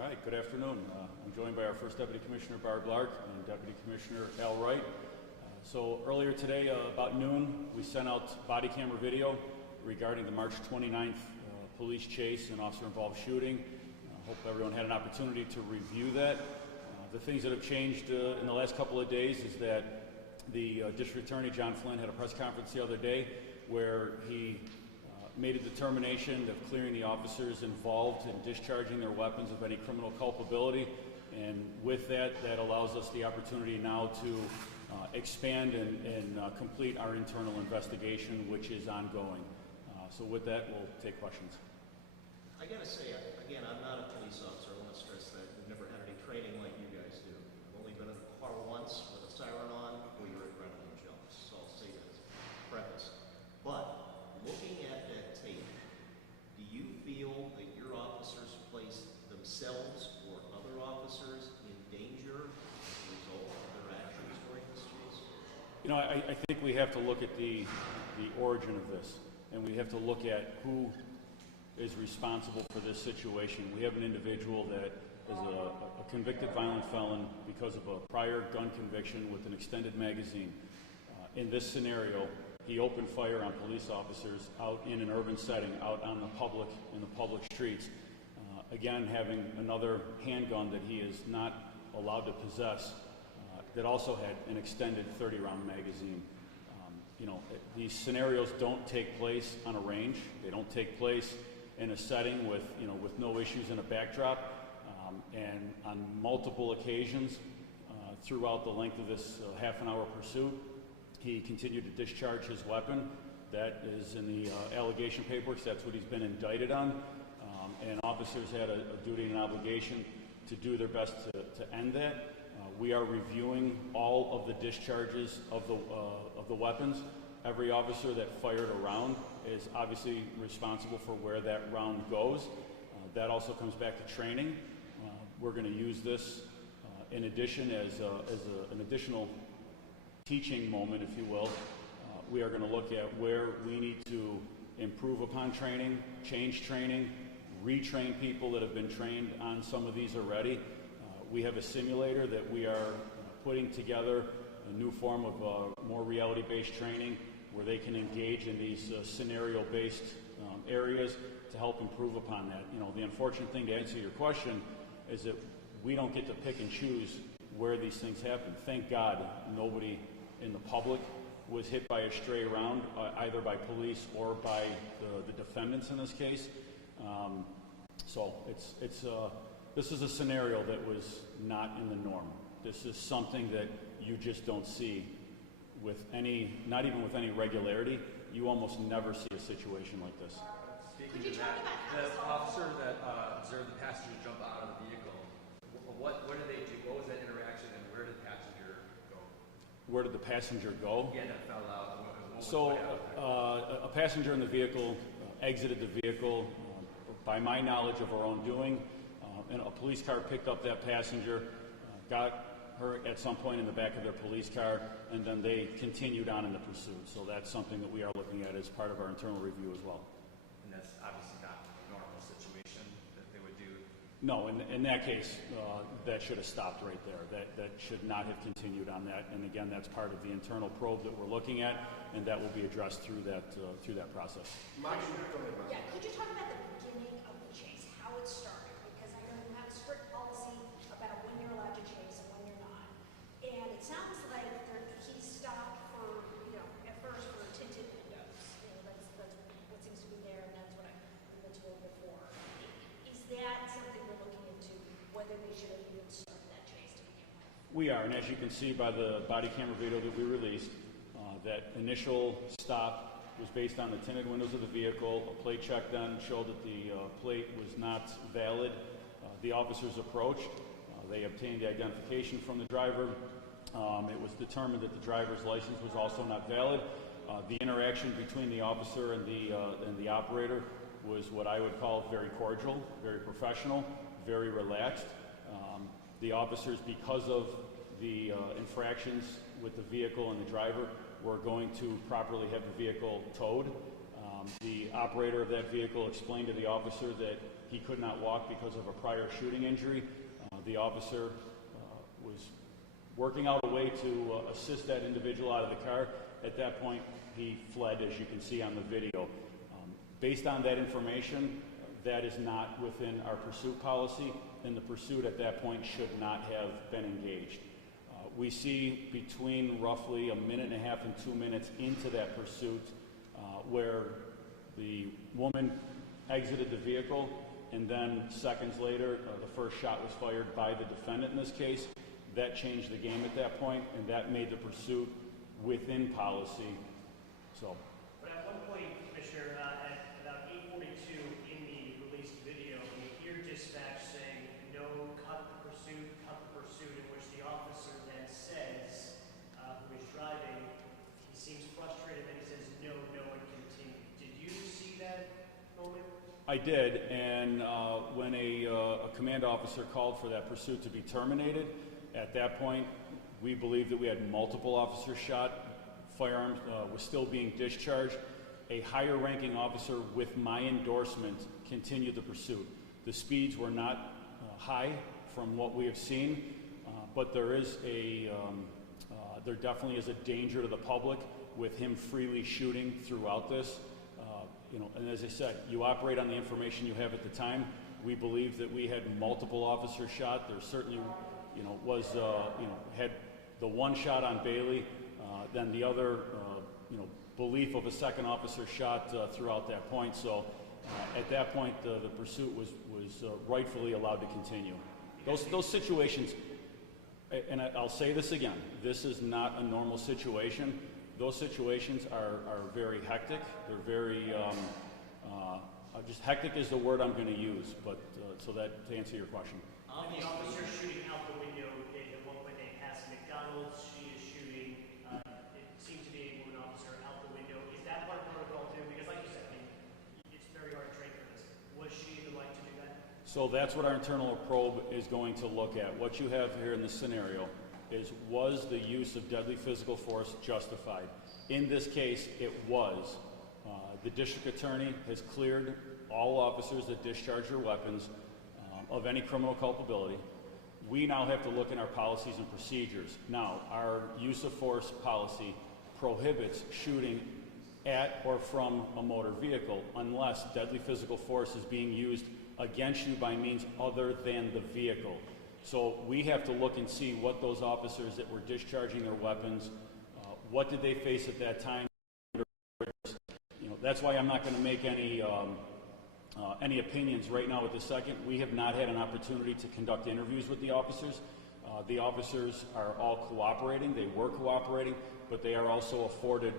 All right, good afternoon. I'm joined by our first Deputy Commissioner, Barb Lark, and Deputy Commissioner Al Wright. So earlier today, about noon, we sent out body camera video regarding the March 29th police chase and officer-involved shooting. Hope everyone had an opportunity to review that. The things that have changed in the last couple of days is that the District Attorney, John Flynn, had a press conference the other day where he made a determination of clearing the officers involved in discharging their weapons of any criminal culpability. And with that, that allows us the opportunity now to expand and complete our internal investigation, which is ongoing. So with that, we'll take questions. I gotta say, again, I'm not a police officer. I want to stress that. We've never had any training like you guys do. I've only been in a car once with a siren on before you were adrenaline jumps. So I'll say that as a preface. But looking at that tape, do you feel that your officers placed themselves or other officers in danger as a result of their actions during this chase? You know, I think we have to look at the origin of this, and we have to look at who is responsible for this situation. We have an individual that is a convicted violent felon because of a prior gun conviction with an extended magazine. In this scenario, he opened fire on police officers out in an urban setting, out on in the public streets. Again, having another handgun that he is not allowed to possess, that also had an extended 30-round magazine. You know, these scenarios don't take place on a range. They don't take place in a setting with no issues in a backdrop. And on multiple occasions throughout the length of this half-an-hour pursuit, he continued to discharge his weapon. That is in the allegation papers. That's what he's been indicted on. And officers had a duty and an obligation to do their best to end that. We are reviewing all of the discharges of the weapons. Every officer that fired a round is obviously responsible for where that round goes. That also comes back to training. We're going to use this in addition as an additional teaching moment, if you will. We are going to look at where we need to improve upon training, change training, retrain people that have been trained on some of these already. We have a simulator that we are putting together, a new form of more reality-based training where they can engage in these scenario-based areas to help improve upon that. You know, the unfortunate thing, to answer your question, is that we don't get to pick and choose where these things happen. Thank God nobody in the public was hit by a stray round, either by police or by the defendants in this case. So this is a scenario that was not in the norm. This is something that you just don't see with not even with any regularity. You almost never see a situation like this. Speaking to that, the officer that observed the passenger jump out of the vehicle, what did they do? What was that interaction, and where did the passenger go? Where did the passenger go? Yeah, that fell out. So a passenger in the vehicle exited the vehicle by my knowledge of our own doing, and a police car picked up that passenger, got her at some point in the back of their police car, and then they continued on in the pursuit. So that's something that we are looking at as part of our internal review as well. And that's obviously not a normal situation that they would do? No, in that case, that should have stopped right there. That should not have continued on that. And again, that's part of the internal probe that we're looking at, and that will be addressed through that process. Yeah, could you talk about the beginning of the chase, how it started? Because I know you have a strict policy about when you're allowed to chase and when you're not. And it sounds like he stopped for, at first for tinted windows. That's what seems to be there, and that's what I been told before. Is that something we're looking into, whether they should have even started that chase to begin with? We are, and as you can see by the body camera video that we released, that initial stop was based on the tinted windows of the vehicle. A plate check then showed that the plate was not valid. The officers approached. They obtained the identification from the driver. It was determined that the driver's license was also not valid. The interaction between the officer and the operator was what I would call very cordial, very professional, very relaxed. The officers, because of the infractions with the vehicle and the driver, were going to properly have the vehicle towed. The operator of that vehicle explained to the officer that he could not walk because of a prior shooting injury. The officer was working out a way to assist that individual out of the car. At that point, he fled, as you can see on the video. Based on that information, that is not within our pursuit policy, and the pursuit at that point should not have been engaged. We see between roughly 1.5 minutes and 2 minutes into that pursuit where the woman exited the vehicle, and then seconds later, the first shot was fired by the defendant in this case. That changed the game at that point, and that made the pursuit within policy. So. But at one point, Commissioner, at about 8:42 in the released video, we hear dispatch saying, "No, cut the pursuit," in which the officer then says, who is driving, he seems frustrated, and he says, "No, no," and continue. Did you see that moment? I did, and when a command officer called for that pursuit to be terminated, at that point, we believed that we had multiple officers shot. Firearms was still being discharged. A higher ranking officer with my endorsement continued the pursuit. The speeds were not high from what we have seen, but there definitely is a danger to the public with him freely shooting throughout this. And as I said, you operate on the information you have at the time. We believe that we had multiple officers shot. There certainly, had the one shot on Bailey, then the other, belief of a second officer shot throughout that point. So at that point, the pursuit was rightfully allowed to continue. Those situations, and I'll say this again, this is not a normal situation. Those situations are very hectic. They're very, just hectic is the word I'm going to use, but so that to answer your question. And the officer shooting out the window, at one point they passed McDonald's, she is shooting, it seemed to be a woman officer out the window. Is that part of protocol too? Because like you said, it's very hard to train for this. Was she the right to do that? So that's what our internal probe is going to look at. What you have here in this scenario is, was the use of deadly physical force justified? In this case, it was. The district attorney has cleared all officers that discharge their weapons of any criminal culpability. We now have to look in our policies and procedures. Now, our use of force policy prohibits shooting at or from a motor vehicle unless deadly physical force is being used against you by means other than the vehicle. So we have to look and see what those officers that were discharging their weapons, what did they face at that time? That's why I'm not going to make any opinions right now at this second. We have not had an opportunity to conduct interviews with the officers. The officers are all cooperating. They were cooperating, but they are also afforded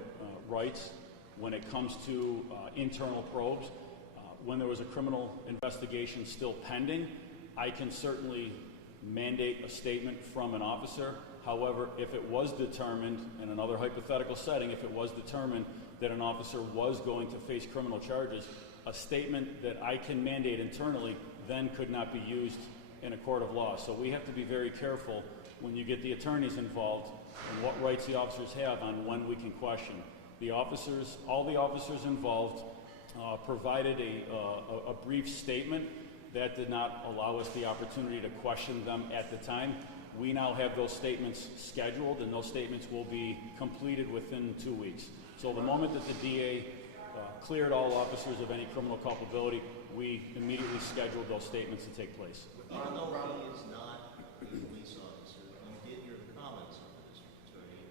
rights when it comes to internal probes. When there was a criminal investigation still pending, I can certainly mandate a statement from an officer. However, if it was determined, in another hypothetical setting, if it was determined that an officer was going to face criminal charges, a statement that I can mandate internally then could not be used in a court of law. So we have to be very careful when you get the attorneys involved and what rights the officers have on when we can question. The officers, all the officers involved provided a brief statement. That did not allow us the opportunity to question them at the time. We now have those statements scheduled, and those statements will be completed within 2 weeks. So the moment that the DA cleared all officers of any criminal culpability, we immediately scheduled those statements to take place. Even though he is not a police officer, you did your comments on the district attorney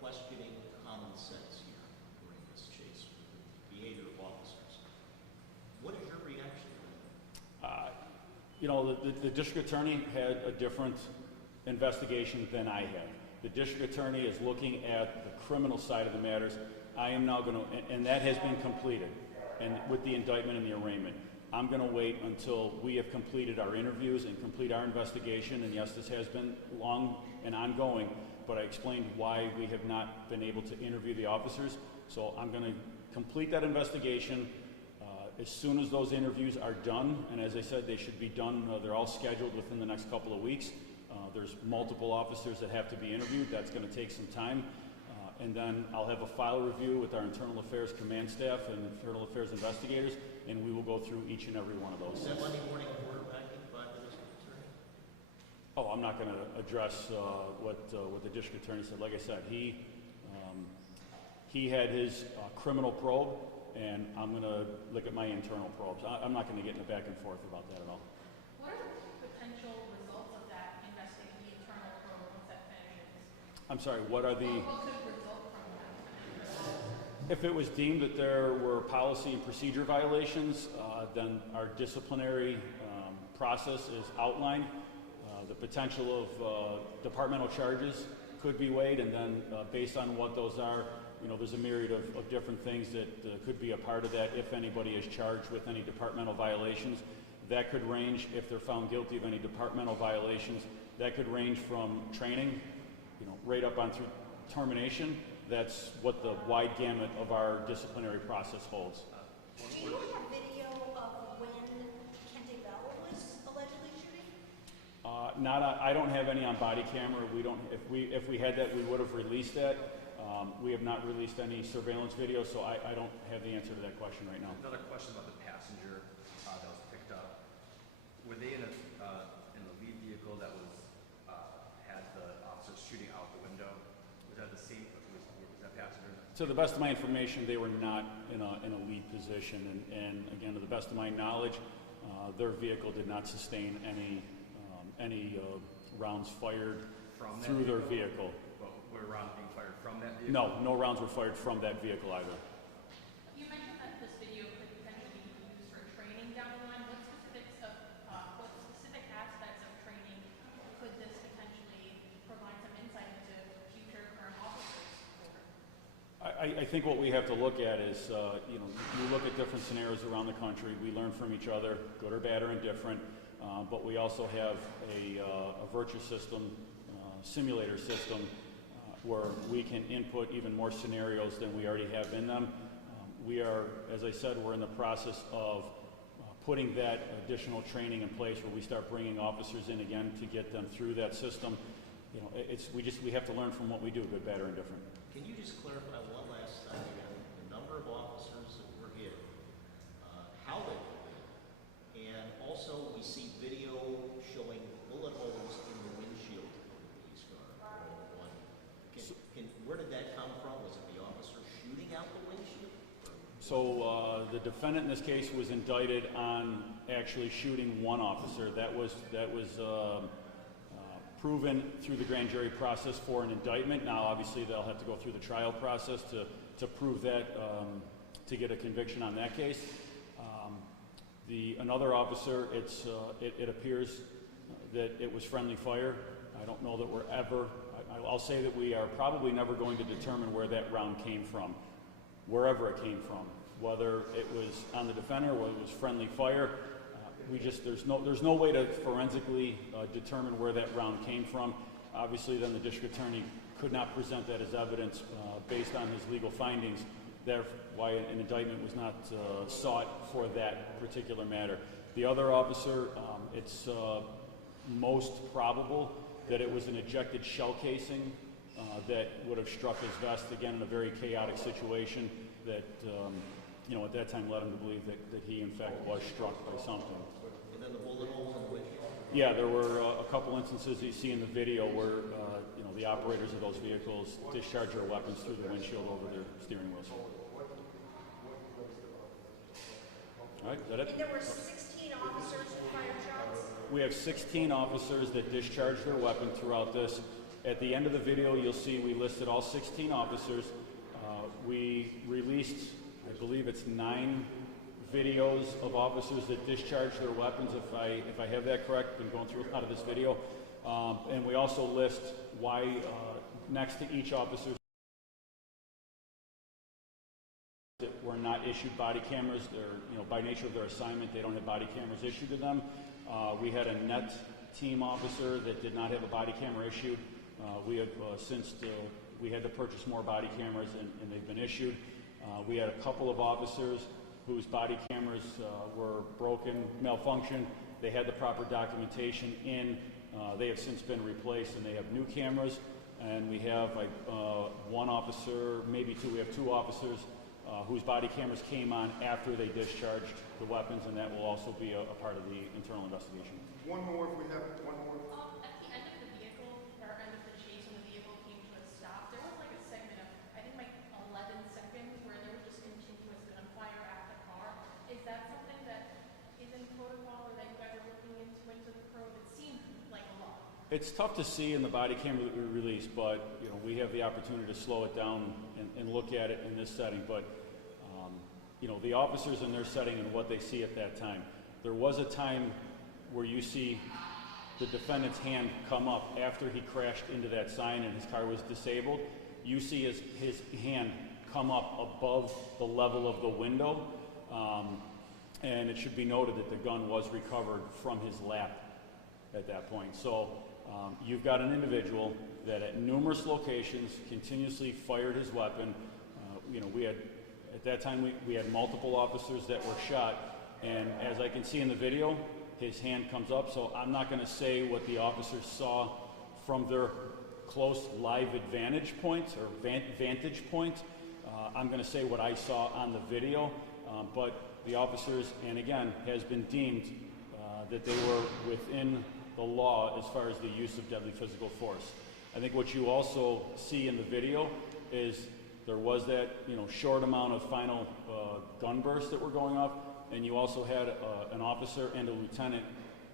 questioning common sense here during this chase with the behavior of officers. What is your reaction to that? The district attorney had a different investigation than I had. The district attorney is looking at the criminal side of the matters. I am now going to, and that has been completed, and with the indictment and the arraignment. I'm going to wait until we have completed our interviews and complete our investigation, and yes, this has been long and ongoing, but I explained why we have not been able to interview the officers. So I'm going to complete that investigation as soon as those interviews are done, and as I said, they should be done, they're all scheduled within the next couple of weeks. There's multiple officers that have to be interviewed. That's going to take some time. And then I'll have a file review with our internal affairs command staff and internal affairs investigators, and we will go through each and every one of those. Is that Monday morning quarterbacking by the district attorney? Oh, I'm not going to address what the district attorney said. Like I said, he had his criminal probe, and I'm going to look at my internal probes. I'm not going to get in the back and forth about that at all. What are the potential results of that investigation, the internal probe, once that finishes? I'm sorry, what are the... What could result from that? If it was deemed that there were policy and procedure violations, then our disciplinary process is outlined. The potential of departmental charges could be weighed, and then based on what those are, you know, there's a myriad of different things that could be a part of that if anybody is charged with any departmental violations. That could range, if they're found guilty of any departmental violations, that could range from training, you know, right up on through termination. That's what the wide gamut of our disciplinary process holds. Do you have video of when Kente Bell was allegedly shooting? I don't have any on body camera. We don't. If we had that, we would have released that. We have not released any surveillance video, so I don't have the answer to that question right now. Another question about the passenger that was picked up. Were they in the lead vehicle that was had the officers shooting out the window? Was that the same? Was that passenger? To the best of my information, they were not in a lead position, and again, to the best of my knowledge, their vehicle did not sustain any rounds fired through their vehicle. Well, were rounds being fired from that vehicle? No rounds were fired from that vehicle either. You mentioned that this video could potentially be used for training down the line. What specific aspects of training could this potentially provide some insight into future current officers for? I think what we have to look at is, you know, we look at different scenarios around the country. We learn from each other, good or bad or indifferent. But we also have a virtual system, simulator system, where we can input even more scenarios than we already have in them. We are, as I said, we're in the process of putting that additional training in place where we start bringing officers in again to get them through that system. You know, we have to learn from what we do, good, bad, or indifferent. Can you just clarify one last time again, the number of officers that were hit, how they were hit, and also we see video showing bullet holes in the windshield of the police car. Where did that come from? Was it the officer shooting out the windshield? So the defendant in this case was indicted on actually shooting one officer. That was proven through the grand jury process for an indictment. Now, obviously, they'll have to go through the trial process to prove that, to get a conviction on that case. Another officer, it appears that it was friendly fire. I don't know that we're ever, I'll say that we are probably never going to determine where that round came from, wherever it came from, whether it was on the defender, whether it was friendly fire. There's no way to forensically determine where that round came from. Obviously, then the district attorney could not present that as evidence based on his legal findings. That's why an indictment was not sought for that particular matter. The other officer, it's most probable that it was an ejected shell casing that would have struck his vest, again, in a very chaotic situation that, you know, at that time led him to believe that he, in fact, was struck by something. And then the bullet holes in the windshield? Yeah, there were a couple instances you see in the video where, you know, the operators of those vehicles discharge their weapons through the windshield over their steering wheels. All right, is that it? And there were 16 officers who fired shots? We have 16 officers that discharged their weapon throughout this. At the end of the video, you'll see we listed all 16 officers. We released, I believe it's 9 videos of officers that discharged their weapons, if I have that correct. Been going through a lot of this video. And we also list why next to each officer that were not issued body cameras. They're, you know, by nature of their assignment, they don't have body cameras issued to them. We had a net team officer that did not have a body camera issued. We have since we had to purchase more body cameras, and they've been issued. We had a couple of officers whose body cameras were broken, malfunctioned. They had the proper documentation in. They have since been replaced, and they have new cameras. And we have one officer, maybe two. We have 2 officers whose body cameras came on after they discharged the weapons, and that will also be a part of the internal investigation. One more, if we have one more. At the end of the vehicle, or end of the chase, when the vehicle came to a stop, there was like a segment of, I think like 11 seconds where there was just continuous gunfire at the car. Is that something that is in protocol or that you guys are looking into the probe? It seemed like a lot. It's tough to see in the body camera that we released, but we have the opportunity to slow it down and look at it in this setting. But the officers in their setting and what they see at that time. There was a time where you see the defendant's hand come up after he crashed into that sign and his car was disabled. You see his hand come up above the level of the window, and it should be noted that the gun was recovered from his lap at that point. So you've got an individual that at numerous locations continuously fired his weapon. We had, at that time, we had multiple officers that were shot, and as I can see in the video, his hand comes up, so I'm not going to say what the officers saw from their close live vantage point. I'm going to say what I saw on the video, but the officers, and again, has been deemed that they were within the law as far as the use of deadly physical force. I think what you also see in the video is there was that short amount of final gun bursts that were going off, and you also had an officer and a lieutenant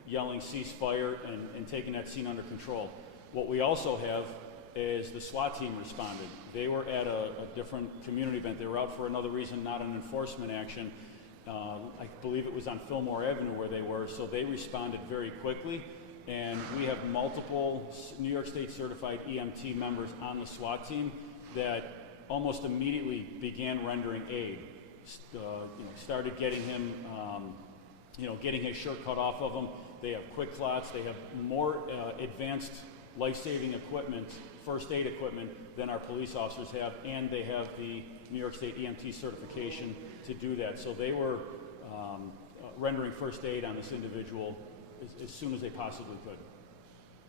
yelling cease fire and taking that scene under control. What we also have is the SWAT team responded. They were at a different community event. They were out for another reason, not an enforcement action. I believe it was on Fillmore Avenue where they were, so they responded very quickly. And we have multiple New York State certified EMT members on the SWAT team that almost immediately began rendering aid. Started getting him, getting his shirt cut off of him. They have quick clots. They have more advanced life-saving equipment, first aid equipment, than our police officers have, and they have the New York State EMT certification to do that. So they were rendering first aid on this individual as soon as they possibly could.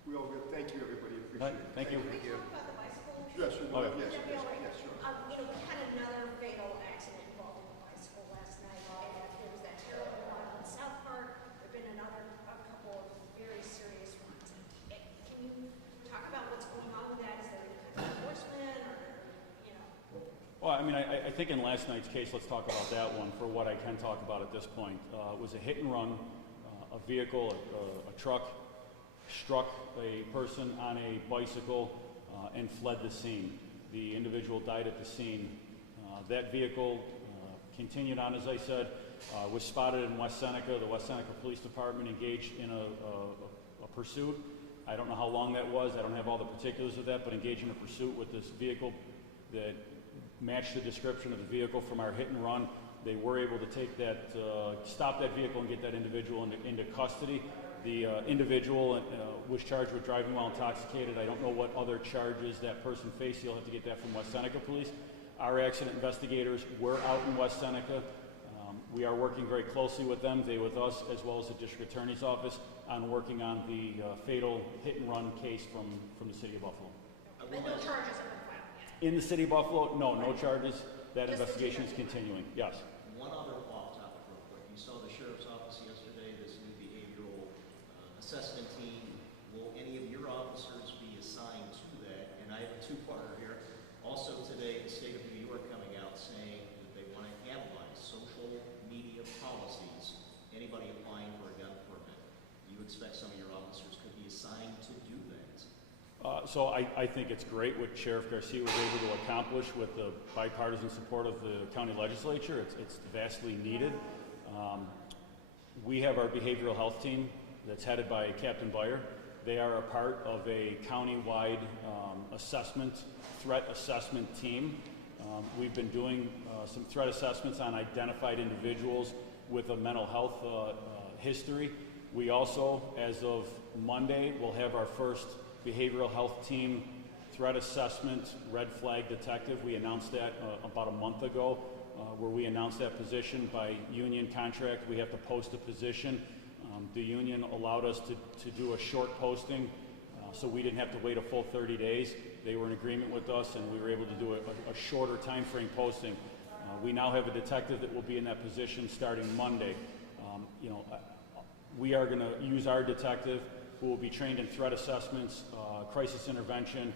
We all good. Thank you, everybody. Appreciate it. Thank you. Can we talk about the bicycle? Yes, we Oh, will. yeah. Yes, Would that be yes, all right? yes, sure. We had another fatal accident involving a bicycle last night, and there was that terrible one on South Park. There've been a couple of very serious ones. Can you talk about what's going on with that? Is there any kind of enforcement, or Well, I mean, I think in last night's case, let's talk about that one for what I can talk about at this point. It was a hit and run. A vehicle, a truck, struck a person on a bicycle and fled the scene. The individual died at the scene. That vehicle continued on, as I said, was spotted in West Seneca. The West Seneca Police Department engaged in a pursuit. I don't know how long that was. I don't have all the particulars of that, but engaged in a pursuit with this vehicle that matched the description of the vehicle from our hit and run. They were able to take that, stop that vehicle and get that individual into custody. The individual was charged with driving while intoxicated. I don't know what other charges that person faced. You'll have to get that from West Seneca Police. Our accident investigators were out in West Seneca. We are working very closely with them, they with us, as well as the District Attorney's Office, on working on the fatal hit and run case from the City of Buffalo. but no charges have been filed yet? In the City of Buffalo, no charges. That Just investigation is continuing, yes. One other off-topic real quick. You saw the sheriff's office yesterday, this new behavioral assessment team. Will any of your officers be assigned to that? And I have a two-parter here. Also today, the state of New York coming out saying that they want to analyze social media policies. Anybody applying for a gun permit. Do you expect some of your officers could be assigned to do that? So I think it's great what Sheriff Garcia was able to accomplish with the bipartisan support of the county legislature. It's vastly needed. We have our behavioral health team that's headed by Captain Beyer. They are a part of a county-wide threat assessment team. We've been doing some threat assessments on identified individuals with a mental health history. We also, as of Monday, will have our first behavioral health team threat assessment red flag detective. We announced that about a month ago, where we announced that position by union contract. We have to post a position. The union allowed us to do a short posting, so we didn't have to wait a full 30 days. They were in agreement with us, and we were able to do a shorter time frame posting. We now have a detective that will be in that position starting Monday. We are going to use our detective who will be trained in threat assessments, crisis intervention,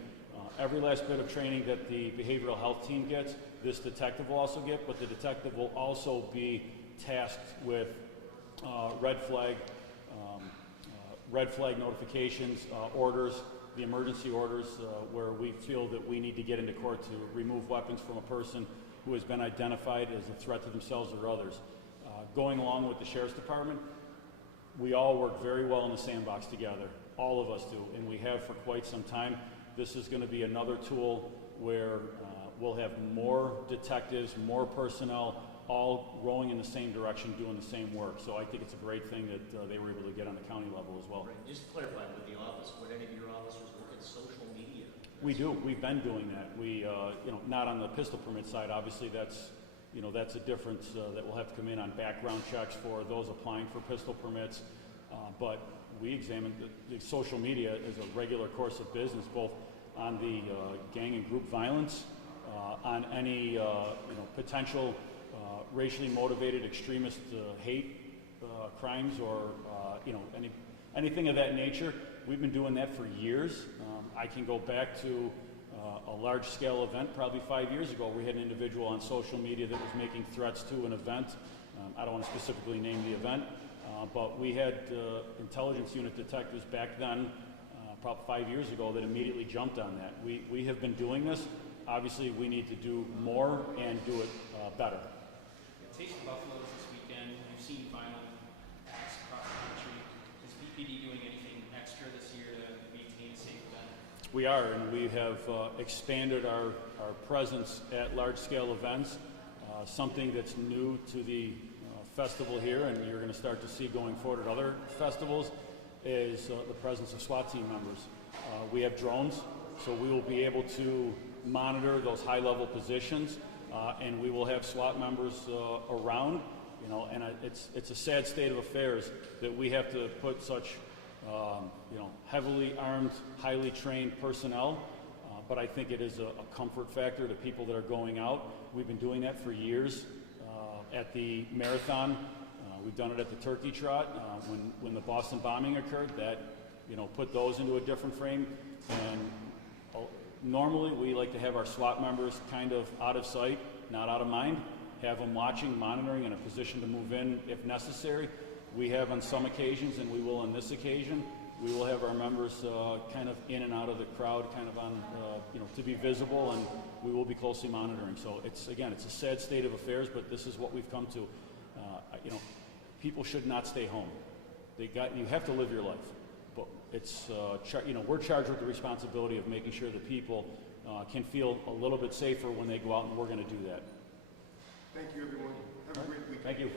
every last bit of training that the behavioral health team gets, this detective will also get, but the detective will also be tasked with red flag notifications, orders, the emergency orders, where we feel that we need to get into court to remove weapons from a person who has been identified as a threat to themselves or others. Going along with the Sheriff's Department, we all work very well in the sandbox together. All of us do, and we have for quite some time. This is going to be another tool where we'll have more detectives, more personnel, all rowing in the same direction, doing the same work. So I think it's a great thing that they were able to get on the county level as well. Right. Just to clarify with the office, would any of your officers look at social media? We do. We've been doing that. We, not on the pistol permit side. Obviously, that's a difference that will have to come in on background checks for those applying for pistol permits. But we examine the social media as a regular course of business, both on the gang and group violence, on any potential racially motivated extremist hate crimes, or anything of that nature. We've been doing that for years. I can go back to a large-scale event probably 5 years ago. We had an individual on social media that was making threats to an event. I don't want to specifically name the event, but we had intelligence unit detectives back then, probably 5 years ago, that immediately jumped on that. We have been doing this. Obviously, we need to do more and do it better. Taste of Buffalo this weekend. You've seen violent acts across the country. Is BPD doing anything extra this year to maintain a safe event? We are, and we have expanded our presence at large-scale events. Something that's new to the festival here, and you're going to start to see going forward at other festivals, is the presence of SWAT team members. We have drones, so we will be able to monitor those high-level positions, and we will have SWAT members around. And it's a sad state of affairs that we have to put such heavily armed, highly trained personnel, but I think it is a comfort factor to people that are going out. We've been doing that for years at the marathon. We've done it at the Turkey Trot. When the Boston bombing occurred, that put those into a different frame. And normally we like to have our SWAT members kind of out of sight, not out of mind, have them watching, monitoring, in a position to move in if necessary. We have on some occasions, and we will on this occasion, we will have our members kind of in and out of the crowd, kind of on, to be visible, and we will be closely monitoring. So it's a sad state of affairs, but this is what we've come to. People should not stay home. You have to live your life, but it's, we're charged with the responsibility of making sure that people can feel a little bit safer when they go out, and we're going to do that. Thank you, everyone. Have a great weekend. Thank you.